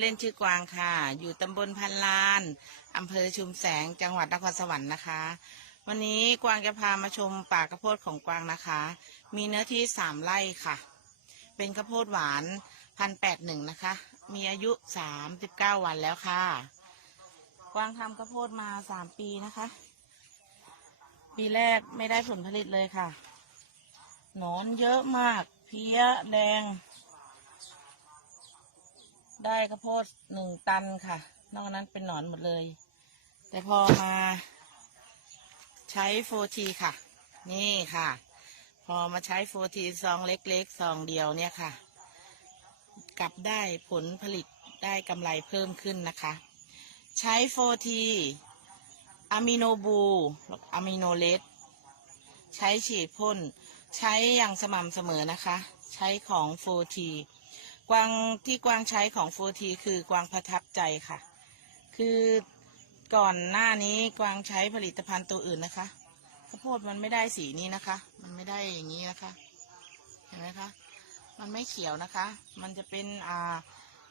เล่นชื่อกวางค่ะ อยู่ตำบลพันลานอำเภอชุมแสง จังหวัดนครสวรรค์นะคะ วันนี้กวางจะพามาชมป่ากระโพดของกวางนะคะ มีเนื้อที่สามไร่ค่ะ เป็นข้าวโพดหวานพันแปดหนึ่งนะคะ มีอายุสามสิบเก้าวันแล้วค่ะ กวางทำข้าวโพดมาสามปีนะคะ ปีแรกไม่ได้ผลผลิตเลยค่ะ หนอนเยอะมาก เพี้ยแดง ได้ข้าวโพดหนึ่งตันค่ะ นอกนั้นเป็นหนอนหมดเลย แต่พอมาใช้โฟทีค่ะ นี่ค่ะ พอมาใช้โฟทีซองเล็กๆซองเดียวเนี่ยค่ะ กลับได้ผลผลิตได้กำไรเพิ่มขึ้นนะคะ ใช้โฟทีอะมิโนบูอะมิโนเลสใช้ฉีดพ่น ใช้อย่างสม่ำเสมอนะคะ ใช้ของโฟที กวางที่กวางใช้ของโฟทีคือกวางประทับใจค่ะ คือก่อนหน้านี้กวางใช้ผลิตภัณฑ์ตัวอื่นนะคะข้าวโพดมันไม่ได้สีนี้นะคะ มันไม่ได้อย่างนี้นะคะ เห็นไหมคะ มันไม่เขียวนะคะ มันจะเป็นอ่า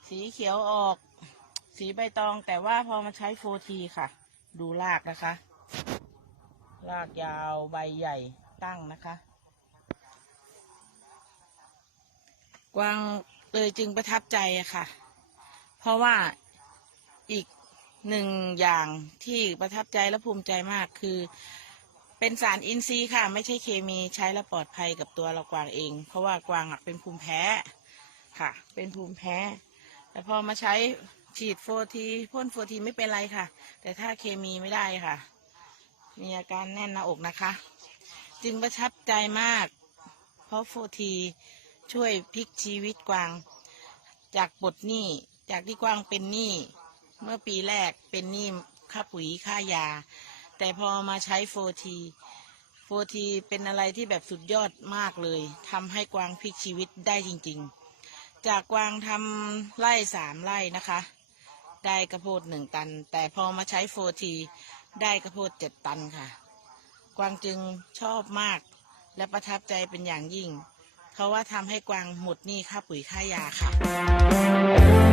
สีเขียวออก สีใบตอง แต่ว่าพอมาใช้โฟทีค่ะ ดูรากนะคะ รากยาวใบใหญ่ตั้งนะคะ กวาง เลยจึงประทับใจอะค่ะ เพราะว่าอีกหนึ่งอย่างที่ประทับใจและภูมิใจมากคือ เป็นสารอินทรีย์ค่ะ ไม่ใช่เคมีใช้แล้วปลอดภัยกับตัวเรากวางเอง เพราะว่ากวางเป็นภูมิแพ้ค่ะ เป็นภูมิแพ้ แต่พอมาใช้ฉีดโฟทีพ่นโฟทีไม่เป็นไรค่ะ แต่ถ้าเคมีไม่ได้ค่ะ มีอาการแน่นหน้าอกนะคะ จึงประทับใจมาก เพราะโฟที ช่วยพลิกชีวิตกวาง จากบทหนี้จากที่กวางเป็นหนี้เมื่อปีแรกเป็นหนี้ค่าปุ๋ยค่ายา แต่พอมาใช้โฟทีโฟทีเป็นอะไรที่แบบสุดยอดมากเลยทำให้กวางพลิกชีวิตได้จริง ๆ จากกวางทำไร่สามไร่นะคะ ได้กระโพดหนึ่งตัน แต่พอมาใช้โฟทีได้กระโพดเจ็ดตันค่ะ กวางจึงชอบมากและประทับใจเป็นอย่างยิ่ง เพราะว่าทำให้กวางหมดหนี้ค่าปุ๋ยค่ายาค่ะ